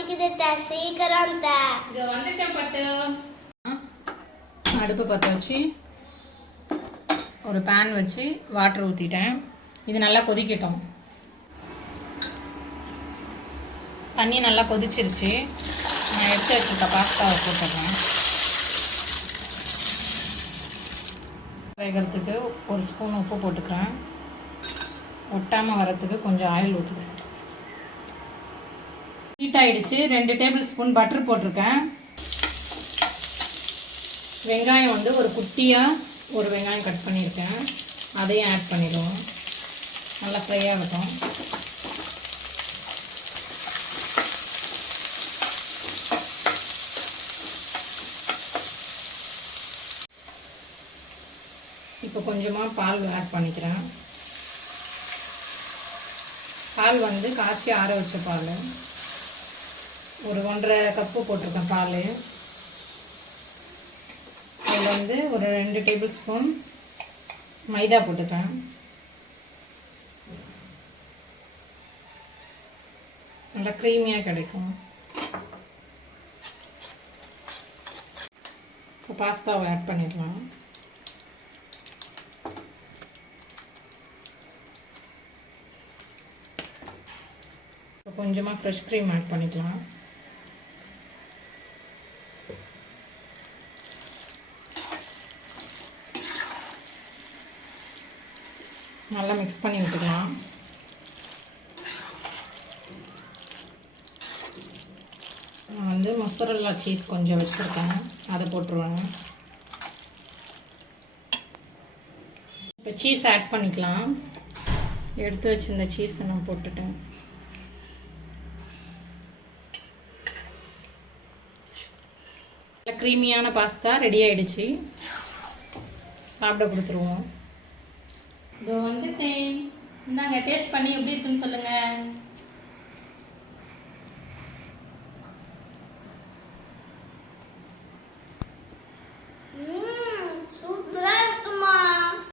பசிக்குது சீக்கிரம் இங்க வந்துட்டேன் பட்டு. அடுப்பு பற்ற வச்சு ஒரு பேன் வச்சு வாட்டர் ஊற்றிட்டேன். இது நல்லா கொதிக்கட்டும். தண்ணி நல்லா கொதிச்சிருச்சு. நான் எடுத்து வச்சுருக்க பாஸ்தாவை போட்டுடுறேன். வேகிறதுக்கு ஒரு ஸ்பூன் உப்பு போட்டுக்கிறேன். ஒட்டாமல் வரத்துக்கு கொஞ்சம் ஆயில் ஊற்றுக்கிறேன். ஹீட் ஆகிடுச்சு. 2 டேபிள் ஸ்பூன் பட்டர் போட்டிருக்கேன். வெங்காயம் வந்து ஒரு குட்டியாக ஒரு வெங்காயம் கட் பண்ணியிருக்கேன். அதையும் ஆட் பண்ணிடுவோம். நல்லா ஃப்ரை ஆகட்டும். இப்போ கொஞ்சமாக பால் ஆட் பண்ணிக்கிறேன். பால் வந்து காய்ச்சி ஆற வச்ச பால் ஒரு 1.5 கப்பு போட்டிருக்கேன். பால் அதில் வந்து ஒரு 2 டேபிள் ஸ்பூன் மைதா போட்டுக்கிறேன். நல்லா க்ரீமியாக கிடைக்கும். இப்போ பாஸ்தாவை ஆட் பண்ணிடலாம். கொஞ்சமாக ஃப்ரெஷ் க்ரீம் ஆட் பண்ணிக்கலாம். நல்லா மிக்ஸ் பண்ணி விட்டுக்கலாம். நான் வந்து மொசரல்லா சீஸ் கொஞ்சம் வச்சுருக்கேன், அதை போட்டுருவேன். இப்போ சீஸ் ஆட் பண்ணிக்கலாம். எடுத்து வச்சுருந்த சீஸை நான் போட்டுட்டேன். க்ரீமியான பாஸ்தா ரெடி ஆகிடுச்சு. சாப்பிட கொடுத்துருவோம். இதோ வந்துட்டேன். இந்தாங்க டேஸ்ட் பண்ணி எப்படி இருக்குன்னு சொல்லுங்கள்.